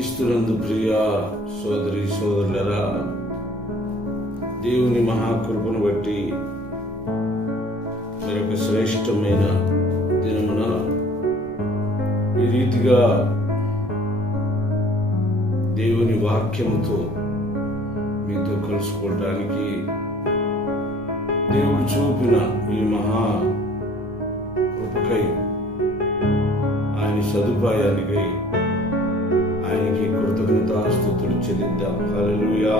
క్రీస్తునందు ప్రియ సోదరి సోదరులరా, దేవుని మహాకృపను బట్టి మరొక శ్రేష్టమైన దినమున ఈ రీతిగా దేవుని వాక్యముతో మీతో కలుసుకోవటానికి దేవుడు చూపిన ఈ మహా కృపకై, ఆయన సదుపాయానికై ఆయనకి కృతజ్ఞతాస్తుతులు చెల్లిద్దాం. హల్లెలూయా.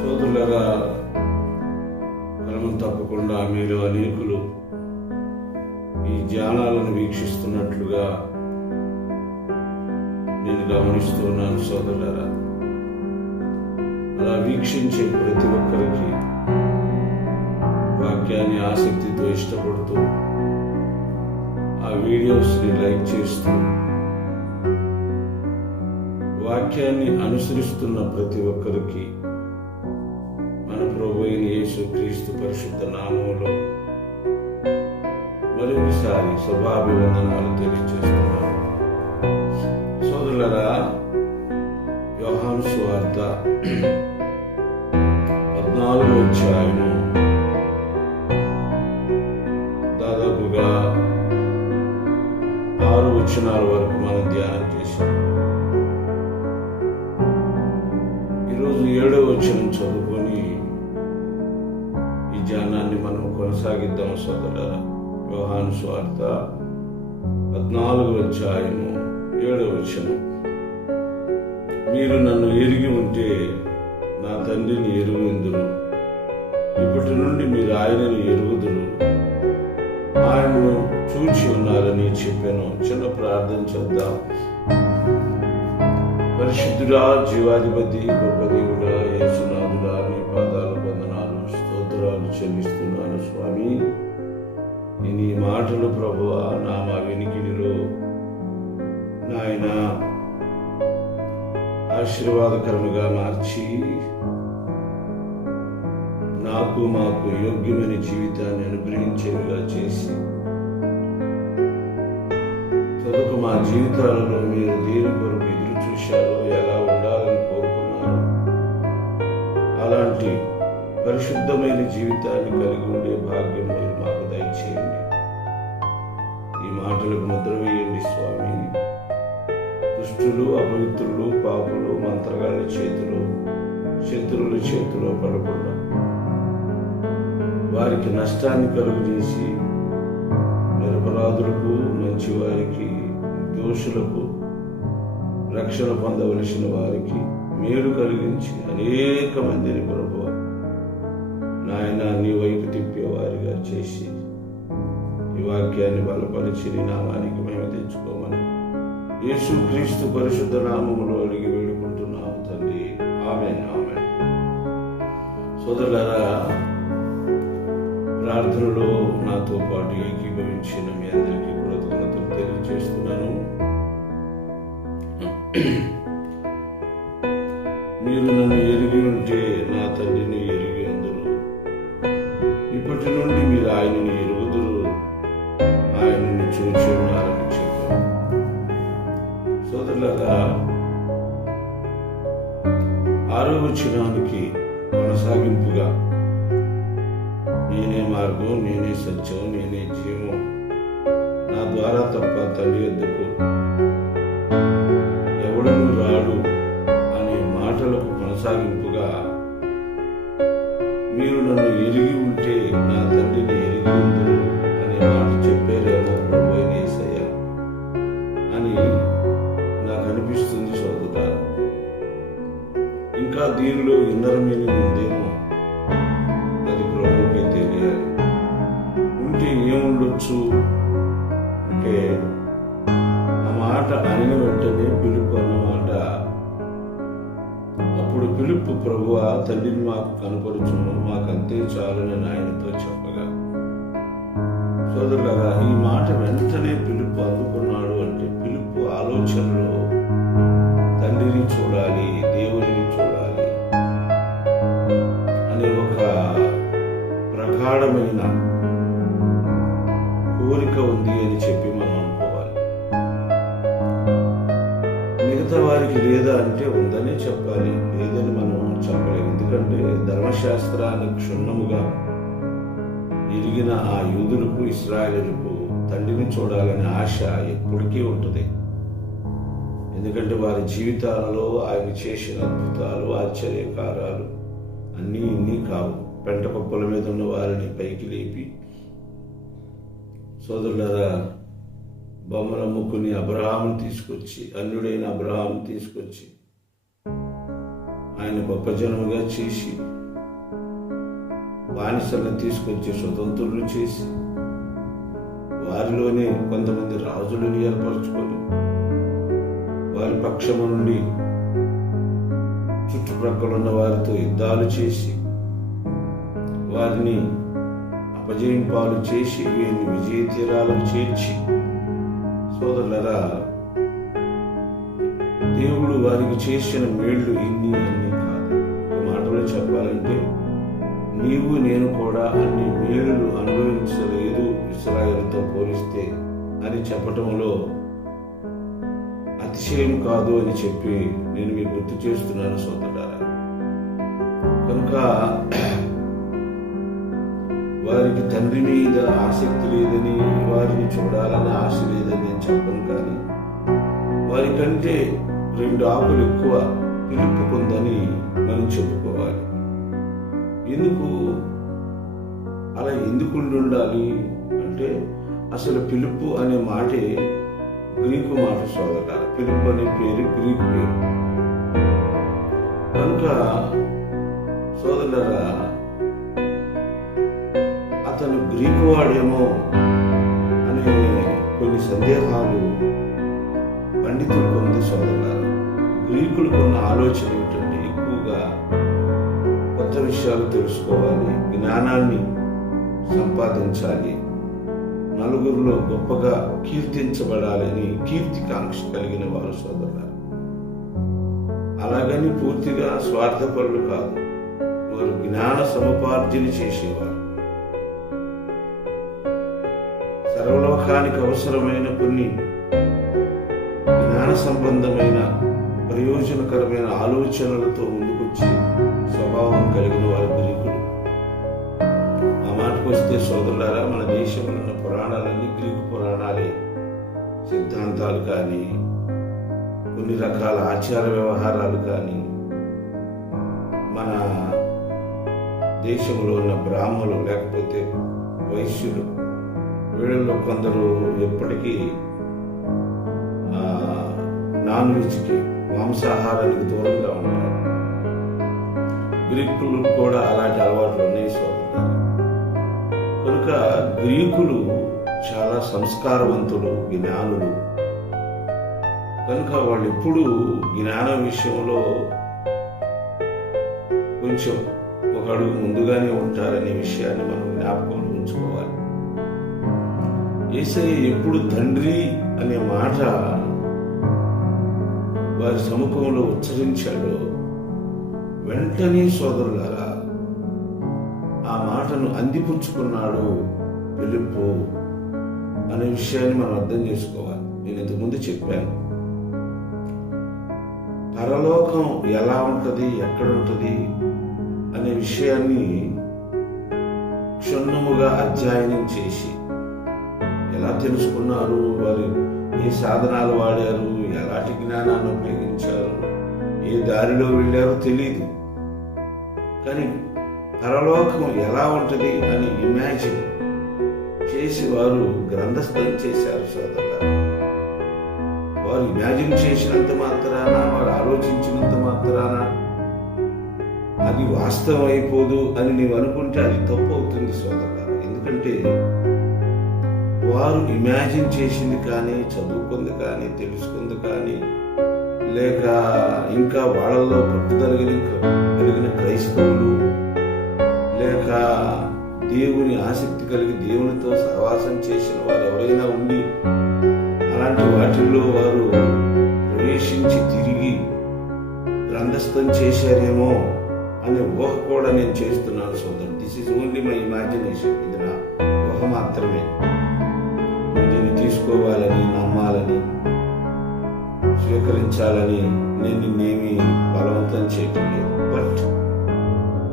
సోదరులారా, క్రమం తప్పకుండా మీలో అనేకులు ఈ ధ్యానాలను వీక్షిస్తున్నట్లుగా నేను గమనిస్తున్నాను. సోదరులారా, అలా వీక్షించే ప్రతి ఒక్కరికి వాక్యాన్ని ఆసక్తితో ఇష్టపడుతూ ఆ వీడియోస్ని లైక్ చేస్తూ వాక్యాన్ని అనుసరిస్తున్న ప్రతి ఒక్కరికి మన ప్రభువైన యేసుక్రీస్తు పరిశుద్ధ నామములో మరొకసారి శుభాభివందనాలు తెలియజేస్తున్నాను. సోదరులారా, యోహాను సువార్త 14వ అధ్యాయము దాదాపుగా 6 వచనాల వరకు మనం ధ్యానం చేశాం. ఈరోజు 7వ వచనం చదువుకొని ఈ ధ్యానాన్ని మనం కొనసాగిద్దాం. సోదరులారా, యోహాను సువార్త 14వ అధ్యాయము 7వ వచనం. మీరు నన్ను ఎరిగి ఉంటే నా తండ్రిని ఎరుగుదురు, ఇప్పటి నుండి మీరు ఆయనను ఎరుగుదురు, ఆయనను చూచి ఉన్నారని చెప్పాను. చిన్న ప్రార్థన చేద్దాం. పరిశుద్ధుడా, జీవాధిపతి, గొప్ప దేవుడా, యేసునాథుడా, నీ పాదాల వందనాలు స్తోత్రాలు చెల్లిస్తున్నాను స్వామి. నీ మాటలు ప్రభువా నా వినికిడిలో నాయన ఆశీర్వాదకరముగా మార్చి నాకు మాకు యోగ్యమైన జీవితాన్ని అనుగ్రహించేవిగా చేసి తదుకు మా జీవితాలలో మీరు దేని కొరకు ఎదురు చూశారో, ఎలా ఉండాలని కోరుకున్నారో అలాంటి పరిశుద్ధమైన జీవితాన్ని కలిగి ఉండే భాగ్యం మీరు మాకు దయచేయండి. ఈ మాటలకు ముద్ర వేయండి స్వామి. దుష్టులు, అపవిత్రులు, పాపులు, మంత్రగాళ్ళ చేతిలో, శత్రువుల చేతిలో పడకుండా వారికి నష్టాన్ని కలుగజేసి నిరపరాధులకు, మంచివారికి, దోషులకు, రక్షణ పొందవలసిన వారికి మేలు కలిగించి అనేక మందిని ప్రభువా నాయన నీ వైపు తిప్పేవారిగా చేసి ఈ వాక్యాన్ని బలపరిచి నీ నామానికి మేము తెచ్చుకోమని యేసుక్రీస్తు పరిశుద్ధ నామములో అడిగి వేడుకుంటున్నాము తండ్రి. ఆమేన్, ఆమేన్. సోదరులారా, ప్రార్థనలో నాతో పాటు ఏకీభవించిన మీ అందరికీ కృతజ్ఞతలు తెలియజేస్తున్నాను. మీరు నన్ను ఎరిగి ఉంటే నా తండ్రిని ఎరిగి అందరు, ఇప్పటి నుండి మీరు ఆయనని ఎరుగుదురు, ఆయనని చూచి ఉన్నారని చెప్పారు. సోదరులారా, 6వ వచనానికి కొనసాగింపుగా నేనే మార్గం, నేనే సత్యం, నేనే జీవం, నా ద్వారా తప్ప తండ్రి వద్దకు ఎవడను రాడు అనే మాటలకు కొనసాగింపుగా మీరు నన్ను ఎరిగి ఉంటే నా తండ్రిని ఎరిగి ఉందరు అనే మాట చెప్పారేమో ప్రభువైన యేసయ్య అని నాకు అనిపిస్తుంది. సోదరుడా, ఇంకా దీనిలో ఇన్నర్ మీనింగ్ ఉందేమో, అది ప్రభువుకే తెలియాలి. ఉంటే ఏముండొచ్చు అంటే, ఆ మాట అనిన వెంటనే పిలుపు అన్నమాట. అప్పుడు పిలుపు ప్రభువా తండ్రిని మాకు కనపరుచును, మాకంతే చాలని ఆయనతో చెప్పగా, సోదరులారా, ఈ మాట వెంటనే పిలుపు అందుకున్నాడు అంటే పిలుపు ఆలోచనలో తండ్రిని చూడాలి, దేవుని చూడాలి అనే ఒక ప్రగాఢమైన కోరిక ఉంది అని చెప్పి మనం అనుకోవాలి. మిగతా వారికి లేదా అంటే ఉందని చెప్పాలి, లేదని మనం చెప్పలేము. ఎందుకంటే ధర్మశాస్త్రాన్ని క్షుణ్ణముగా ఎరిగిన ఆ యూదులకు, ఇశ్రాయేలులకు తండ్రిని చూడాలనే ఆశ ఎప్పటికీ ఉంటుంది. ఎందుకంటే వారి జీవితాలలో ఆయన చేసిన అద్భుతాలు, ఆశ్చర్యకారాలు అన్నీ ఇన్ని కావు. పెంట కుప్పల మీద ఉన్న వారిని పైకి లేపి, సోదరులారా, బొమ్మలు అమ్ముకుని అబ్రహామును తీసుకొచ్చి, అన్యుడైన అబ్రహామును తీసుకొచ్చి ఆయన గొప్ప జనముగా చేసి, బానిసలను తీసుకొచ్చి స్వతంత్రులు చేసి, వారిలోనే కొంతమంది రాజులను ఏర్పరచుకొని వారి పక్షము నుండి చుట్టుప్రక్కల ఉన్న వారితో యుద్ధాలు చేసి వారిని అపజయింపాలు చేసి వీరిని విజయ తీరాలకు చేర్చి, సోదరులరా, దేవుడు వారికి చేసిన మేళ్లు ఇన్ని అన్ని కాదు. ఒక మాటలో చెప్పాలంటే నీవు నేను కూడా అన్ని మేలులు అనుభవించలేదు ఇశ్రాయేలుతో పోలిస్తే అని చెప్పటంలో అతిశయం కాదు అని చెప్పి నేను మీకు గుర్తు చేస్తున్నాను సోదరులారా. కనుక వారికి తండ్రి మీద ఆసక్తి లేదని, వారిని చూడాలని ఆశ లేదని నేను చెప్పను, కానీ వారికంటే 2 ఆకులు ఎక్కువ పిలుపు పొందని మనం చెప్పుకోవాలి. అలా ఎందుకు ఉండాలి అంటే, అసలు పిలుపు అనే మాటే గ్రీకు మాట సోదరులారా. పిలుపు అనే పేరు గ్రీకు పేరు. కనుక సోదరులారా, అతను గ్రీకు వాడేమో అనే కొన్ని సందేహాలు పండితులకు ఉంది సోదరులారా. గ్రీకులకు ఉన్న ఆలోచన ఏమిటంటే, ఎక్కువగా కొత్త విషయాలు తెలుసుకోవాలి, జ్ఞానాన్ని సంపాదించాలి, నలుగురిలో గొప్పగా కీర్తించబడాలని కీర్తికాంక్ష కలిగిన వారు సోదరులారా. అలాగని పూర్తిగా స్వార్థపరులు కాదు, వారు జ్ఞాన సముపార్జన చేసేవారు. సర్వలోకానికి అవసరమైన కొన్ని జ్ఞాన సంబంధమైన ప్రయోజనకరమైన ఆలోచనలతో ముందుకొచ్చి స్వభావం కలిగిన వారు గ్రీకులు. ఆ మాటకు వస్తే సోదరులారా, మన దేశంలో ఉన్న పురాణాలన్నీ గ్రీకు పురాణాలే. సిద్ధాంతాలు కానీ, కొన్ని రకాల ఆచార వ్యవహారాలు కానీ, మన దేశంలో ఉన్న బ్రాహ్మణులు లేకపోతే వైశ్యులు, వీళ్ళలో కొందరు ఎప్పటికీ నాన్ వెజ్కి, మాంసాహారానికి దూరంగా ఉంటారు. గ్రీకులు కూడా అలాంటి అలవాట్లు ఉన్నాయి సోదరులారా. కనుక గ్రీకులు చాలా సంస్కారవంతులు, జ్ఞానులు. కనుక వాళ్ళు ఎప్పుడు జ్ఞానం విషయంలో కొంచెం ఒక అడుగు ముందుగానే ఉంటారనే విషయాన్ని మనం జ్ఞాపకం ఉంచుకోవాలి. యేసయ్య ఎప్పుడు తండ్రి అనే మాట వారి సముఖంలో ఉచ్చరించాడో వెంటనే సోదరులారా ఆ మాటను అందిపుచ్చుకున్నాడు పిలుపు అనే విషయాన్ని మనం అర్థం చేసుకోవాలి. నేను ఇంతకుముందు చెప్పాను, పరలోకం ఎలా ఉంటుంది, ఎక్కడుంటుంది అనే విషయాన్ని క్షుణ్ణముగా అధ్యయనం చేసి ఎలా తెలుసుకున్నారు, వారు ఏ సాధనాలు వాడారు, ఎలాంటి జ్ఞానాన్ని ఉపయోగించారు, ఏ దారిలో వెళ్ళారో తెలియదు, కానీ పరలోకం ఎలా ఉంటుంది అని ఇమాజిన్ చేసి వారు గ్రంథస్థం చేశారు సోదరులారా. వారు ఇమాజిన్ చేసినంత మాత్రాన, వారు ఆలోచించినంత మాత్రాన అది వాస్తవం అయిపోదు అని నీవు అనుకుంటే అది తప్పు అవుతుంది సోదరులారా. ఎందుకంటే వారు ఇమాజిన్ చేసింది కానీ, చదువుకుంది కానీ, తెలుసుకుంది కానీ, లేక ఇంకా వాళ్ళలో పట్టుదల కలిగిన క్రైస్తవులు, లేక దేవుని ఆసక్తి కలిగి దేవునితో సహవాసం చేసిన వారు ఎవరైనా ఉండి అలాంటి వాటిల్లో వారు ప్రవేశించి తిరిగి గ్రంథస్థం చేశారేమో అనే ఊహ కూడా నేను చేస్తున్నాను సోదరు. This is only my imagination. ఇది నా ఊహ మాత్రమే. దీన్ని తీసుకోవాలని, నమ్మాలని, స్వీకరించాలని నేను నిన్నేమి బలవంతం చేయటం లేదు. But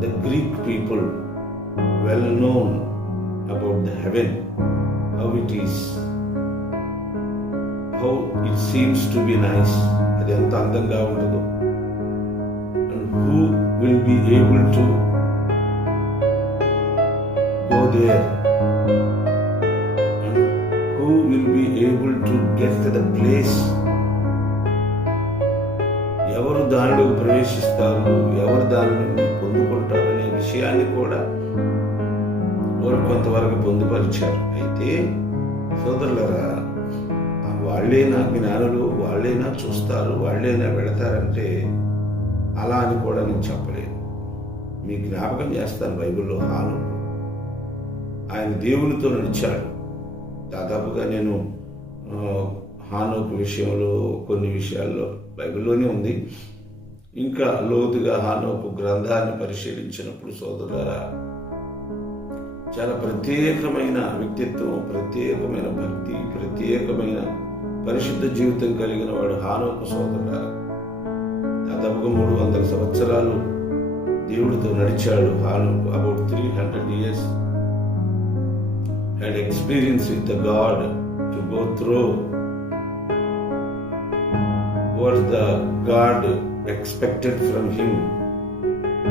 the Greek people well known about the heaven, how it is, how it seems to be nice, అది ఎంత అందంగా ఉండదు. And who will be able to go there, and who will be able to get to the place. ఎవరు దానిలోకి ప్రవేశిస్తారు, ఎవరు దానిని పొందుకుంటారు అనే విషయాన్ని కూడా వారు కొంతవరకు పొందుపరిచారు. అయితే సోదరులారా, వాళ్ళేనా జ్ఞానులు, వాళ్ళేనా చూస్తారు, వాళ్ళేనా వెళతారంటే అలా అని కూడా నేను చెప్పలేను. మీ జ్ఞాపకం చేస్తాను, బైబిల్లో హాను ఆయన దేవునితో నడిచాడు. దాదాపుగా నేను హానోకు విషయంలో కొన్ని విషయాల్లో బైబిల్లోనే ఉంది. ఇంకా లోతుగా హానోకు గ్రంథాన్ని పరిశీలించినప్పుడు సోదరులారా, చాలా ప్రత్యేకమైన వ్యక్తిత్వం, ప్రత్యేకమైన భక్తి, ప్రత్యేకమైన పరిశుద్ధ జీవితం కలిగిన వాడు హానోకు సోదరులారా. దాదాపుగా 300 సంవత్సరాలు దేవుడితో నడిచాడు హానోకు. About 300 years had experience with the God to go through what the God expected from him.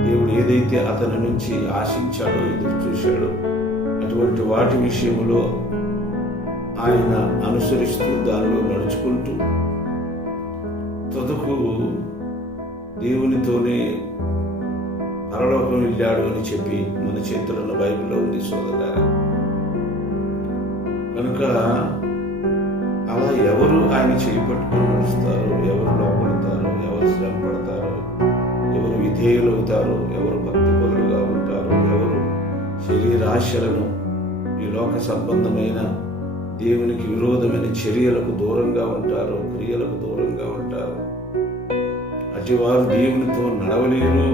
దేవుడు ఏదైతే అతని నుంచి ఆశించాడో, ఎదురు చూశాడో, అటువంటి వాటి విషయంలో ఆయన అనుసరిస్తూ దానిలో నడుచుకుంటూ తుదకు దేవునితోనే పరలోకం వెళ్ళాడు అని చెప్పి మన చేతుల్లో ఉన్న బైబిల్లో ఉంది సోదరులారా. కనుక అలా ఎవరు ఆయన చేపట్టుకుని నడుస్తారో, ఎవరు లోపడతారో, ఎవరు శ్రమ పడతారో, ఎవరు విధేయులవుతారో, ఎవరు భక్తిపరులుగా ఉంటారో, ఎవరు శరీరాశలను, ఈ లోక సంబంధమైన దేవునికి విరోధమైన చర్యలకు దూరంగా ఉంటారో, క్రియలకు దూరంగా ఉంటారో, అటువారు దేవునితో నడవలేరు,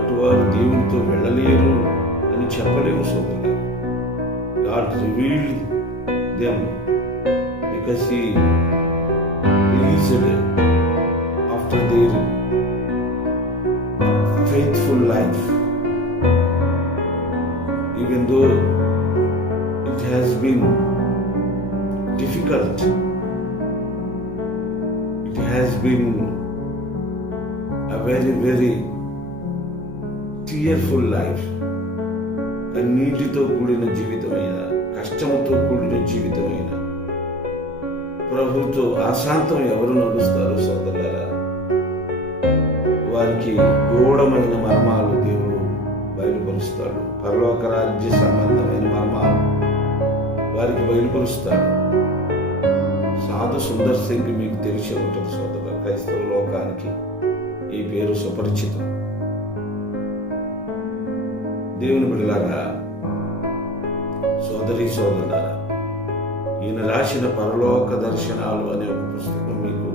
అటువారు దేవునితో వెళ్ళలేరు అని చెప్పలేము సోదరులు. God revealed them because he pleased after their faithful life, even though it has been difficult, it has been a very, very tearful life. కన్నీటితో కూడిన జీవితమైన, కష్టంతో కూడిన జీవితమైన, ప్రభుతో అశాంతం ఎవరు నడుస్తారో సోదరులారా, వారికి గూఢమైన మర్మాలు దేవుడు బయలుపరుస్తాడు. పరలోక రాజ్య సంబంధమైన మర్మాలు వారికి బయలుపరుస్తాడు. సాధు సుందర్ సింగ్ మీకు తెలిసి ఉంటుంది సోదరుల, క్రైస్తవ లోకానికి ఈ పేరు సుపరిచితం. దేవుని బిడ్డలారా, సోదరి సోదరులారా, ఈయన రాసిన పరలోక దర్శనాలు అనే ఒక పుస్తకం మీకు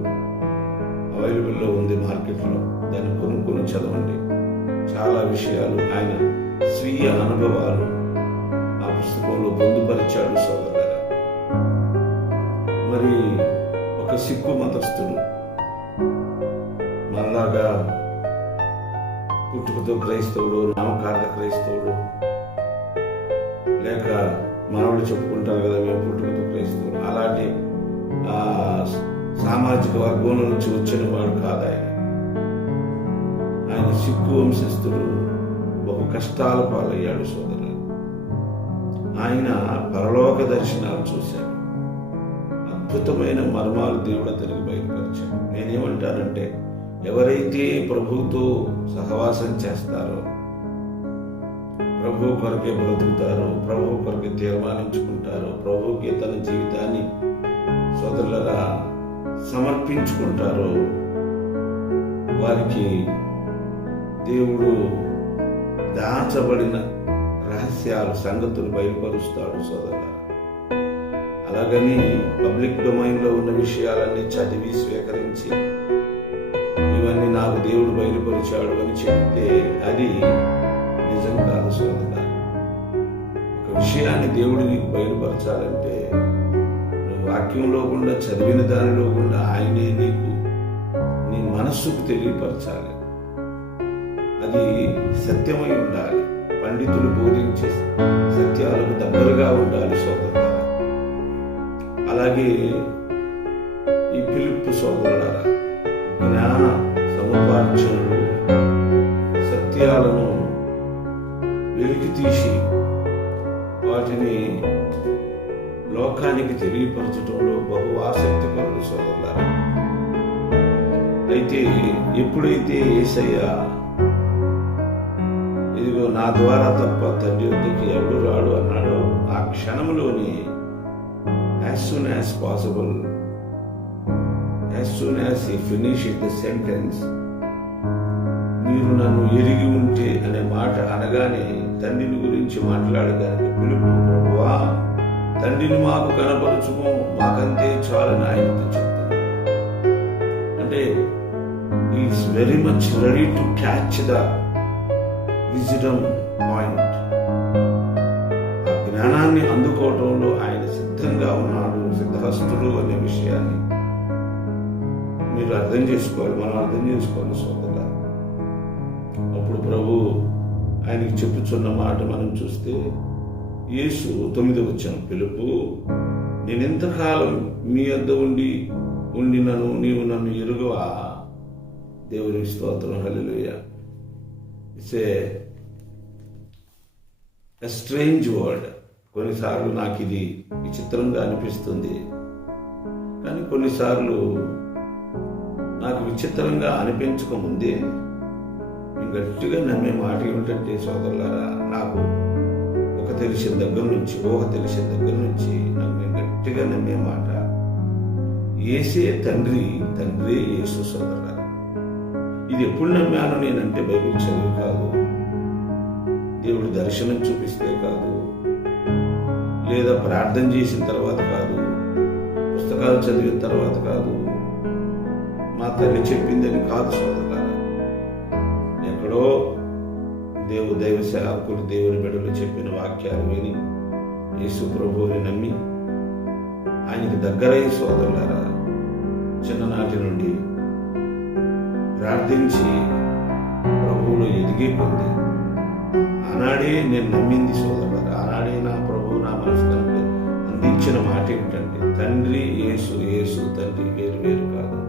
అవైలబుల్లో ఉంది మార్కెట్లో. దాన్ని కొనుక్కొని చదవండి. చాలా విషయాలు, ఆయన స్వీయ అనుభవాలు ఆ పుస్తకంలో పొందుపరిచాడు సోదరులారా. మరి ఒక సిక్కు మతస్థుడు మనలాగా పుట్టుకతో క్రైస్తవుడు, నామకార్థ క్రైస్తవుడు, లేక మనవాళ్ళు చెప్పుకుంటారు కదా మేము పుట్టుకతో క్రైస్తవుడు, అలాంటి సామాజిక వర్గంలో నుంచి వచ్చిన వాడు కాదు ఆయన. ఆయన సిక్కు వంశస్థుడు, బహు కష్టాల పాలయ్యాడు సోదరులు. ఆయన పరలోక దర్శనాలు చూశాడు. అద్భుతమైన మర్మాలు దేవుడు అతనికి బయలుపరిచాడు. నేనేమంటానంటే, ఎవరైతే ప్రభువుతో సహవాసం చేస్తారో, ప్రభు కొరకే బ్రతుకుతారో, ప్రభు కొరకే తీర్మానించుకుంటారో, ప్రభువుకి తన జీవితాన్ని సోదరులరా సమర్పించుకుంటారో, వారికి దేవుడు దాచబడిన రహస్యాలు, సంగతులు బయలుపరుస్తాడు సోదరులారా. అలాగని పబ్లిక్ డొమైన్లో ఉన్న విషయాలన్నీ చదివి స్వీకరించి ఇవన్నీ నాకు దేవుడు బయలుపరిచాడు అని చెప్తే అది నిజం కాదు సోదరుడా. ఒక విషయాన్ని దేవుడు నీకు బయలుపరచాలంటే నువ్వు వాక్యంలో గుండా, చదివిన దానిలో గుండా ఆయనే నీకు తెలియపరచాలి. అది సత్యమై ఉండాలి. పండితులు బోధించే సత్యాలకు దగ్గరగా ఉండాలి సోదరులారా. అలాగే ఈ ఫిలిప్పు సోదరులారా, జ్ఞాన సముపార్జనలు సత్యాలను వెలికి తీసి వాటిని లోకానికి తెలియపరచడంలో బహు ఆసక్తిపరుడు సోదరులారా. అయితే ఎప్పుడైతే యేసయ్య ఇదిగో నా ద్వారా తప్ప తండ్రి వద్దకు ఎవడు రాడు అన్నాడో, ఆ క్షణంలోని as soon as possible, as soon as he finished the sentence, మీరు నన్ను ఎరిగి ఉంటే అనే మాట అనగానే తండ్రిని గురించి మాట్లాడగానే పిలుపు, ప్రభువా తండ్రిని మాకు కనపరచుము, మాకంతే చాలని ఆయనతో చెప్తాను. అంటే is very much ready to catch the wisdom point. ఆ జ్ఞానాన్ని అందుకోవడంలో ఆయన సిద్ధంగా ఉన్నాడు, సిద్ధహస్తుడు అనే విషయాన్ని మీరు అర్థం చేసుకోవాలి, మనం అర్థం చేసుకోవాలి సోదరులా. అప్పుడు ప్రభు ఆయనకి చెప్పుచున్న మాట మనం చూస్తే, యేసు 9వ వచనం, పిలుపు నేనెంతకాలం మీ వద్ద ఉండినను నీవు నన్ను ఎరుగవా. దేవుని స్తోత్రం, hallelujah. It's a strange word. కొన్నిసార్లు నాకు ఇది విచిత్రంగా అనిపిస్తుంది, కానీ కొన్నిసార్లు నాకు విచిత్రంగా అనిపించక ముందే గట్టిగా నమ్మే మాట ఏమిటంటే సోదరులారా, నాకు ఊహ తెలిసిన దగ్గర నుంచి నాకు నేను గట్టిగా నమ్మే మాట, యేసే తండ్రి, తండ్రి యేసు సోదరులారా. ఇది ఎప్పుడు నమ్మాను నేనంటే బైబిల్ చదివి కాదు, దేవుడు దర్శనం చూపిస్తే కాదు, లేదా ప్రార్థన చేసిన తర్వాత కాదు, పుస్తకాలు చదివిన తర్వాత కాదు, మా తల్లి చెప్పిందని కాదు సోదరులారా. ఎక్కడో దైవ సేవకులు, దేవుని బిడ్డలు చెప్పిన వాక్యాలు విని యేసు ప్రభువుని నమ్మి ఆయనకి దగ్గరయ్యే సోదరులారా, చిన్ననాటి నుండి ప్రార్థించి ప్రభువులో ఎదిగే పొంది ఆనాడే నేను నమ్మింది సోదరులారా. ఆనాడే నా ప్రభువు నా మనసుకు అందించిన మాట ఏమిటంటే, తండ్రి యేసు, యేసు తండ్రి వేరు వేరు కాదు.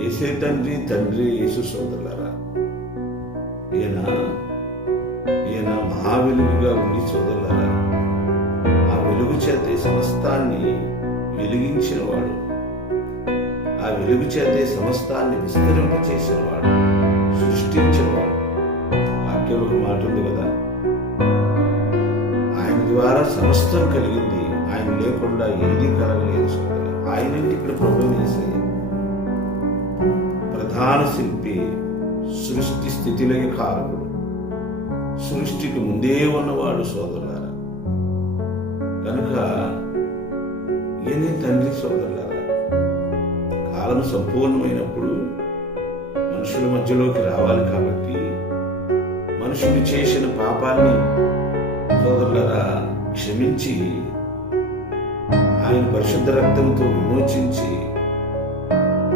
యేసే తండ్రి, తండ్రి యేసు సోదరులారా. ఈయన మహా వెలుగుగా ఉండి సోదరులారా, ఆ వెలుగు చేతే సమస్తాన్ని వెలిగించిన వాడు, ఆ వెలుగు చేతే సమస్తాన్ని విస్తరింప చేసిన వాడు, సృష్టించిన వాడు. వాక్యం ఒక మాట ఉంది కదా, ఆయన ద్వారా సమస్తం కలిగింది, ఆయన లేకుండా ఏది కలగలేదు సోదరులారా. ఆయనంటే ఇక్కడ ప్రభువు యేసయ్య ప్రధాన శిల్పి, సృష్టి స్థితిలకి కారకుడు, సృష్టికి ముందే ఉన్నవాడు సోదరులారా. కనుక ఈయనే తండ్రి సోదరులారా. కాలం సంపూర్ణమైనప్పుడు మనుషుల మధ్యలోకి రావాలి కాబట్టి మనుషులు చేసిన పాపాన్ని సోదరులారా క్షమించి ఆయన పరిశుద్ధ రక్తంతో విమోచించి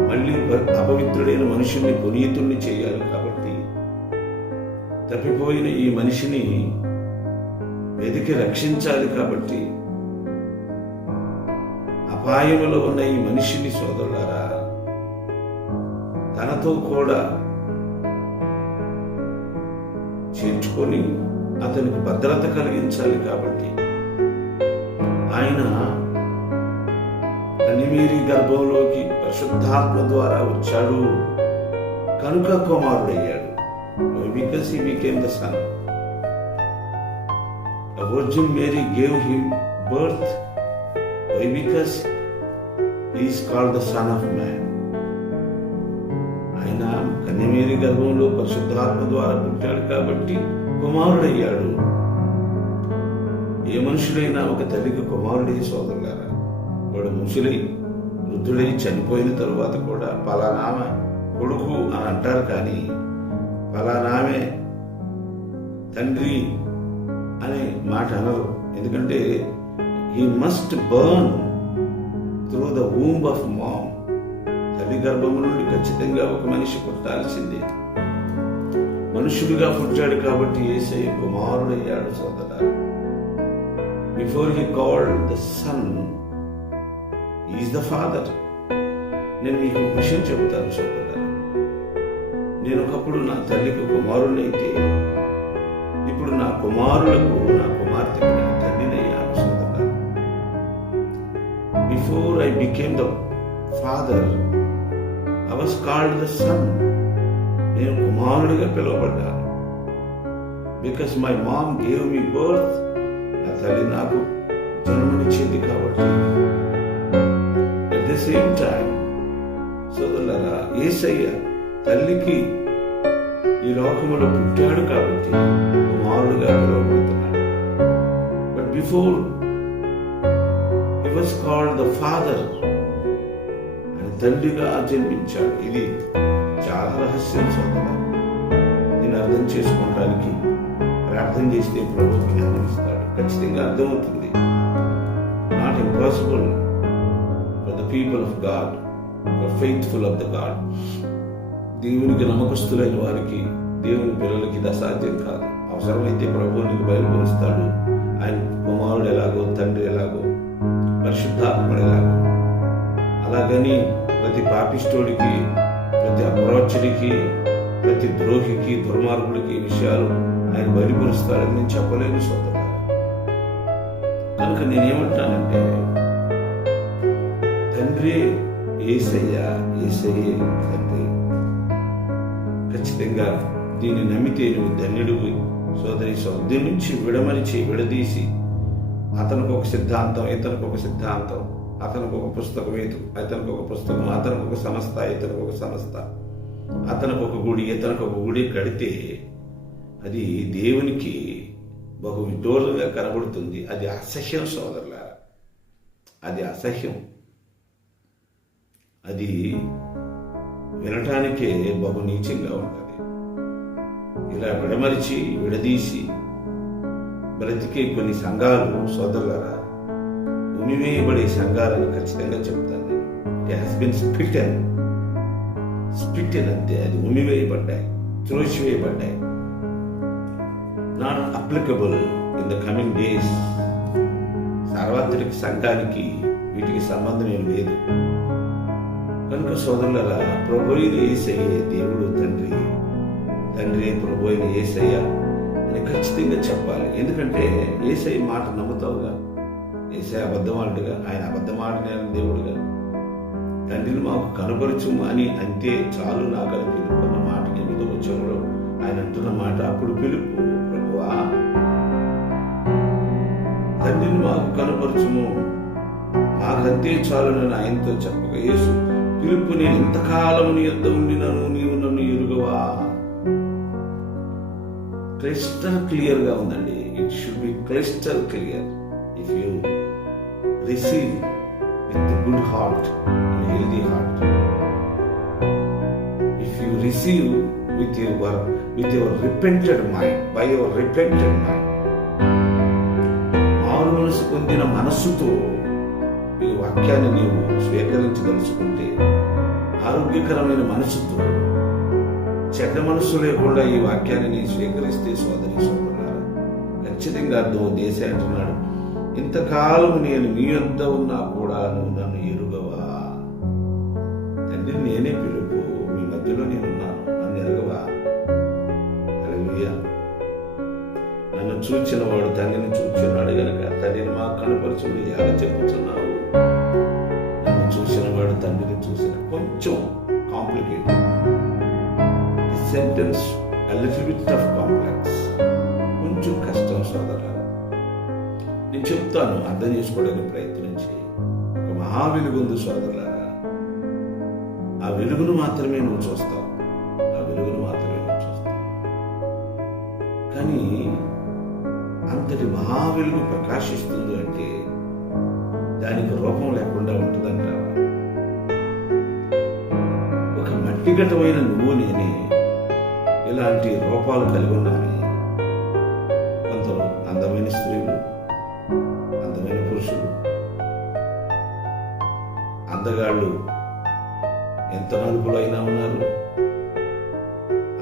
మళ్ళీ అపవిత్రుడైన మనుషుల్ని పునీతుల్ని చేయాలి కాబట్టి తప్పిపోయిన ఈ మనిషిని వెతికి రక్షించాలి కాబట్టి అపాయములో ఉన్న ఈ మనిషిని సోదరులారా తనతో కూడా చేర్చుకొని అతనికి భద్రత కలిగించాలి కాబట్టి ఆయన కనిమీరి గర్భంలోకి పరిశుద్ధాత్మ ద్వారా వచ్చాడు కనుక కుమారుడయ్యాడు. Because he became the son. A Virgin Mary gave him birth. Why? Because he is called the Son of Man. ఆయన కన్యమేరీ గర్భంలో పరిశుద్ధాత్మ ద్వారా పుట్టాడు కాబట్టి కుమారుడయ్యాడు. ఏ మనుషుడైనా ఒక తల్లికి కుమారుడే సోదరులారా. వాడు ముసలి వృద్ధుడై చనిపోయిన తరువాత కూడా పలానామె కొడుకు అని అంటారు, కానీ పలానామె తండ్రి అనే మాట అనరు. ఎందుకంటే he must burn through the womb of mom. తల్లి గర్భము నుండి ఖచ్చితంగా ఒక మనిషి పుట్టాల్సిందే. మనుషుడిగా పుట్టాడు కాబట్టి యేసయ్య కుమారుడయ్యాడు సోదరా. Before he called the son, is the father. నేను మీకు ఒక విషయం చెబుతాను సోదరా. నేను ఒకప్పుడు నా తల్లికి కుమారుడైతే ఇప్పుడు నా కుమారులకు, నా కుమార్తెకు నేను తండ్రినయ్యాను సోదరా. Before I became the father, I was called the son. నేను కుమారుడిగా పిలువబడ్డాను. Because my mom gave me birth. నా తల్లి నాకు జన్మనిచ్చింది కాబట్టి. అట్ ద సేమ్ టైం సోదరులారా, యేసయ్య తల్లికి ఈ లోకములో పుట్టాడు కాబట్టి కుమారుడుగా పిలువబడుతున్నాడు. But before he was called the father, ఆయన తండ్రిగా జన్మించాడు. ఇది చాలా రహస్యం సోదరా. దీన్ని అర్థం చేసుకోవడానికి ప్రార్థన చేస్తే ప్రభు జ్ఞానం ఇస్తాడు. ఖచ్చితంగా అర్థమవుతుంది. Not impossible for the people of God, for faithful of the God. దేవునికి నమ్మకస్తులైన వారికి, దేవుని పిల్లలకి ఇది అసాధ్యం కాదు. అవసరమైతే ప్రభువునికి బయలుపరుస్తాడు. ఆయన కుమారుడు ఎలాగో, తండ్రి ఎలాగో, పరిశుద్ధాత్ముడు ఎలాగో. అలాగని ప్రతి పాపిష్టోడికి, ప్రతి అప్రోచడికి, ప్రతి ద్రోహికి, దుర్మార్గుడికి ఈ విషయాలు ఆయన బయలుపరుస్తాడని నేను చెప్పలేను సోదరులారా. కనుక నేనేమంటానంటే, తండ్రి యేసయ్య, యేసయ్యే తండ్రి. ఖచ్చితంగా దీన్ని నమ్మితే నువ్వు ధన్యుడు సోదరి. దీని నుంచి విడదీసి అతనికి ఒక సిద్ధాంతం, ఇతనికి ఒక సిద్ధాంతం, అతనికి ఒక పుస్తకం, అతనికి ఒక పుస్తకం, అతనికి ఒక సంస్థ, ఇతనికి ఒక సంస్థ, అతనికి ఒక గుడి, ఇతనికి ఒక గుడి కడితే అది దేవునికి బహు విదూరంగా కనబడుతుంది. అది అసహ్యం సోదరులారా, అది అసహ్యం. అది వినటానికే బహు నీచంగా ఉంటుంది. ఇలా విడదీసి బ్రతికే కొన్ని సంఘాలు సోదరులారా, ఉమివేయబడే సంఘాలను ఖచ్చితంగా చెప్తాను. ఇట్ హాస్ బీన్ స్పిటెన్ అంతే. అది ఉమివేయబడ్డాయి, త్రోసివేయబడ్డాయి. Not applicable in the coming days. సార్వత్రిక సంఘానికి వీటికి సంబంధం ఏం లేదు. కనుక సోదరులారా, ప్రభు అయిన యేసయ్య దేవుడు తండ్రి, తండ్రి ప్రభు అయిన యేసయ్య అని ఖచ్చితంగా చెప్పాలి. ఎందుకంటే యేసయ్య మాట నమ్ముతావుగా. యేసయ్య అబద్ధమాడుగా, ఆయన అబద్ధమాడిన దేవుడుగా. తండ్రిని మాకు కనపరచుము అని అంతే చాలు నాకు అని పిలుపున్న మాటకి 8వ వచనంలో ఆయన అంటున్న మాట, అప్పుడు పిలుపు ప్రభువా తండ్రిని మాకు కనపరచుము, మాకంతే చాలు అని ఆయనతో చెప్పగా, యేసు పిలుపు నేను ఇంతకాలం నీ యొద్ద ఉండినను నీవు నన్ను ఎరుగవా. క్రిస్టల్ క్లియర్ గా ఉందండి. It should be crystal clear. If you receive with good heart, healthy heart, if you receive with your repented mind, by your repented mind, మారు మనసు పొందిన మనస్సుతో ఈ వాక్యాన్ని నీవు స్వీకరించదలుచుకుంటే, ఆరోగ్యకరమైన మనసుతో, చెడ్డ మనస్సు లేకుండా ఈ వాక్యాన్ని నీ స్వీకరిస్తే సోదరి సోదరులారా, ఖచ్చితంగా అర్థం. దేశ అంటున్నాడు, ఇంతకాలం నేను నీ వద్ద ఉన్నా కూడా నువ్వు నన్ను ఎరుగవా. తండ్రి నేనే పిలుపు, మీ మధ్యలో నేనున్నాను, నన్ను ఎరగవా. హల్లెలూయా. నన్ను చూచిన వాడు తండ్రిని చూచున్నాడు గనక తండ్రిని మాకు కనపరచుని ఎలా చెప్పుచున్నావు. నన్ను చూసిన వాడు తండ్రిని చూసిన. కొంచెం complicated sentence, a little bit of complex, కొంచెం కష్టం సోదరులారా. నేను చెప్తాను, అర్థం చేసుకోవడానికి ప్రయత్నం చేయి. ఒక మహా వెలుగు ఉంది సోదరులారా. ఆ వెలుగును మాత్రమే నువ్వు చూస్తావు, ఆ వెలుగును మాత్రమే నువ్వు చూస్తావు. కానీ అంతటి మహా వెలుగు ప్రకాశిస్తుంది అంటే దానికి రూపం లేకుండా ఉంటుందంటావా? ఒక మట్టిగతమైన నువ్వు నేనే ఇలాంటి రూపాలు కలిగి ఉన్నామని కొందరు అందమైన స్త్రీలు, అందమైన పురుషులు, అందగాళ్ళు ఎంత నలుపులో అయినా ఉన్నారు,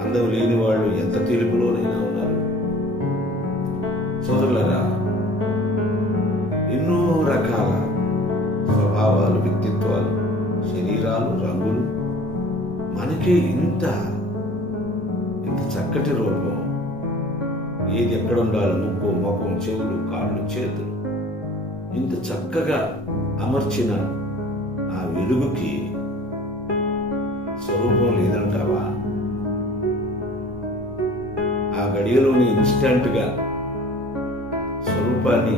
అందం లేని వాళ్ళు ఎంత తెలుపులోనైనా ఉన్నారు. సోదరులారా, ఎన్నో రకాల స్వభావాలు, వ్యక్తిత్వాలు, శరీరాలు, రంగులు, మనకే ఇంత చక్కటి రూపం, ఏది ఎక్కడ ఉండాలి, ముక్కు, ముఖం, చెవులు, కాళ్ళు, చేతులు, ఇంత చక్కగా అమర్చిన ఆ వెలుగుకి స్వరూపం లేదంటావా? ఆ గడియలోని ఇన్స్టంట్గా స్వరూపాన్ని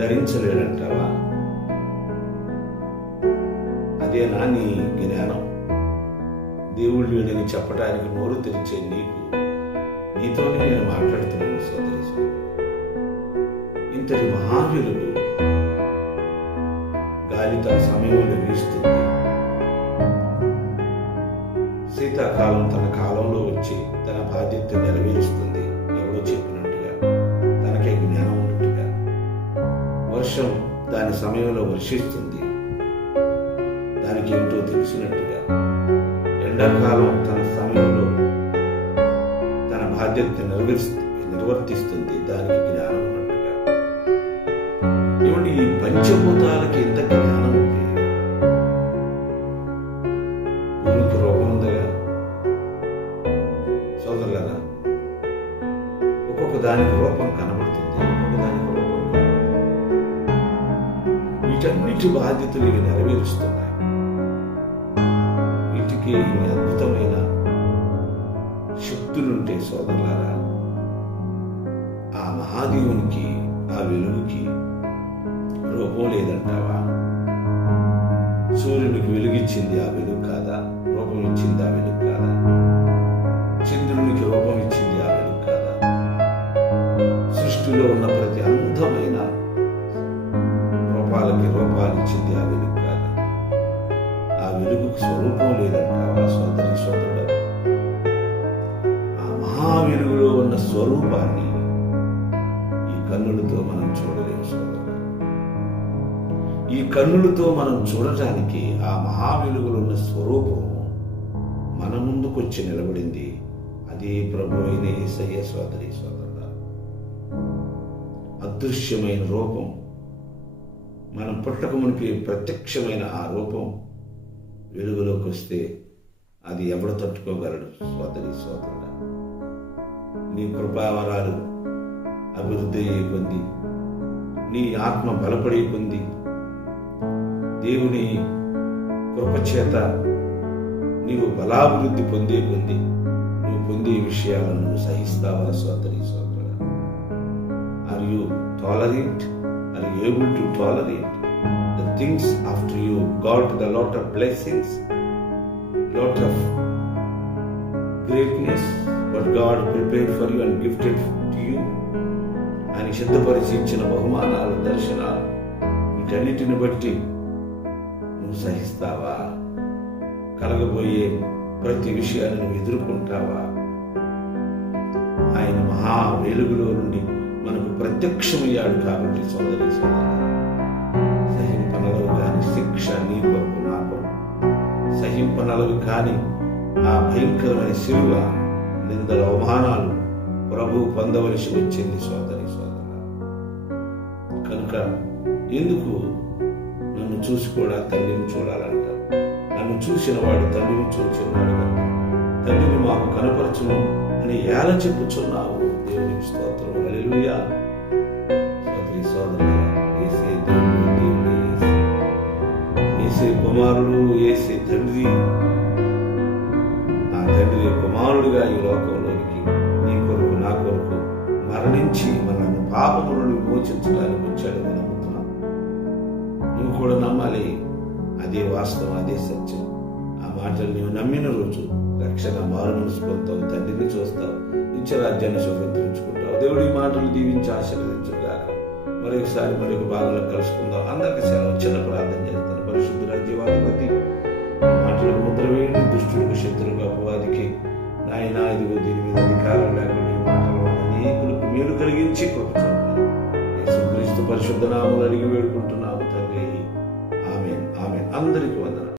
ధరించలేడంటావా? అదేనా నీ జ్ఞానం? దేవుడు వీడిని చెప్పడానికి నోరు తెరిచే నీతోనే నేను మాట్లాడుతున్నాను సోదరి. ఇంతటి మహావీరుడు గాలి తన సమయంలో వీస్తుంది, శీతాకాలం తన కాలంలో వచ్చి తన బాధ్యత నెరవేరుస్తుంది. ఎవరో చెప్పినట్టుగా, తనకే జ్ఞానం ఉన్నట్టుగా. వర్షం దాని సమయంలో వర్షిస్తుంది, దానికి ఏమిటో తెలిసినట్టుగా. ఎండాకాలం తన సమయంలో తన బాధ్యత నిర్వర్తిస్తుంది, దానికి జ్ఞానం ఉన్నట్టుగా. ఏమంటే ఈ పంచభూతాలకి ఎంత జ్ఞానం ఉంది? భూమికి రూపం ఉందగా సోదరులారా. ఒక్కొక్క దానికి రూపం కనబడుతుంది, ఒక్కొక్క దానికి రూపం కనబడుతుంది. వీటన్నిటి బాధ్యతలు నెరవేరుస్తున్నాయి. వీటికి అద్భుతమైన శక్తులుంటే సోదరులారా, ఆ మహాదేవునికి, ఆ వెలుగుకి రూపం లేదంటావా? సూర్యుడికి వెలుగిచ్చింది ఆ వెలుగు కాదా? రూపం ఇచ్చింది ఆ వెలుగు కాదా? చంద్రునికి రూపం ఇచ్చింది ఆ వెలుగు కాదా? సృష్టిలో ఉన్న ప్రతి అందమైన రూపాలకి రూపాలు ఇచ్చింది ఆ వెలుగు కాదా? ఆ వెలుగుకు స్వరూపం లేదంటావా సోదరి, సోదరుడు? ఆ మహా వెలుగులో ఉన్న స్వరూపాన్ని ఈ కన్నులతో మనం చూడలేము సోదరుడు. ఈ కన్నులతో మనం చూడటానికి ఆ మహా వెలుగులో ఉన్న స్వరూపం మన ముందుకొచ్చి నిలబడింది. అదే ప్రభు అయిన యేసయ్య సోదరి, సోదరుడా. అదృశ్యమైన రూపం, మనం పుట్టక మునిపి ప్రత్యక్షమైన ఆ రూపం వెలుగులోకి వస్తే అది ఎవడు తట్టుకోగలడు సోదరి, సోదరుడా? నీ కృపావరాలు అభివృద్ధి అయ్యే కొద్ది, నీ ఆత్మ బలపడే కొద్ది, దేవుని కృపచేత నీవు బలాభివృద్ధి పొందే కొద్ది, నువ్వు పొందే విషయాలను నువ్వు సహిస్తావా సోదరి, సోదరుడా? Are you tolerant? Are you able to tolerate the things after you got the lot of blessings, lot of greatness what God prepared for you and gifted to you? ఆయన సిద్ధపరిచి ఇచ్చిన బహుమానాలు, దర్శనాలు, వీటన్నిటిని బట్టి నువ్వు సహిస్తావా? కలగబోయే ప్రతి విషయాన్ని నువ్వు ఎదుర్కొంటావా? ఆయన మహా వెలుగులో నుండి మనకు ప్రత్యక్షమయ్యాడు కాబట్టి సోదరి, సోదరుడా, సహింపనలవి కాని శిక్ష నీ కొరకు, నా కొరకు. సహింపనలవి కాని ఆ భయంకరమైన శిలువ, నిందల, అవమానాలు ప్రభు పొందవలసి వచ్చింది సోదరి, సోదరుడా. కనుక ఎందుకు నన్ను చూసి కూడా తండ్రిని చూడాలంటారు? నన్ను చూసిన వాడు తండ్రిని చూచున్నాడు కనుక తండ్రిని మాకు కనపరచును అని ఎలా చెప్పుచున్నావు? దేవునికి స్తోత్రం, హల్లెలూయా. సోదరి, సోదరుడా, యేసే దేవుడు, దేవుడు యేసే కుమారుడు, యేసే తండ్రి. ఆ తండ్రి కుమారుడుగా ఈ లోకంలోనికి నీ కొరకు, నా కొరకు మరణించి మనల్ని పాపములను విమోచించడానికి వచ్చాడని నమ్ముతున్నాను. నువ్వు కూడా నమ్మాలి. అదే వాస్తవం, అదే సత్యం. ఆ మాటలు నీవు నమ్మిన రోజు రక్షణ, మారు మనసు పొందుతావు, తండ్రిని చూస్తావు, నిత్యరాజ్యాన్ని స్వతంత్రించుకుంటావు. దేవుడి మాటలు దీవించి ఆశీర్వదించుగాక. మరొకసారి మరొక భాగంలో కలుసుకుందాం. అందరికీ సెలవు. చిన్న ప్రార్థన చేస్తాను. పరిశుద్ధ రాజ్యవాధిపతి, ఈ మాటలకు ముద్ర వేయండి. దుష్టులకు, శత్రులకు, అపవాదికి నాయనా, ఇదిగో దీని మీద అధికారం లేకుండా ఈ మాటలు అనేకులకు మేలు కలిగించి కృప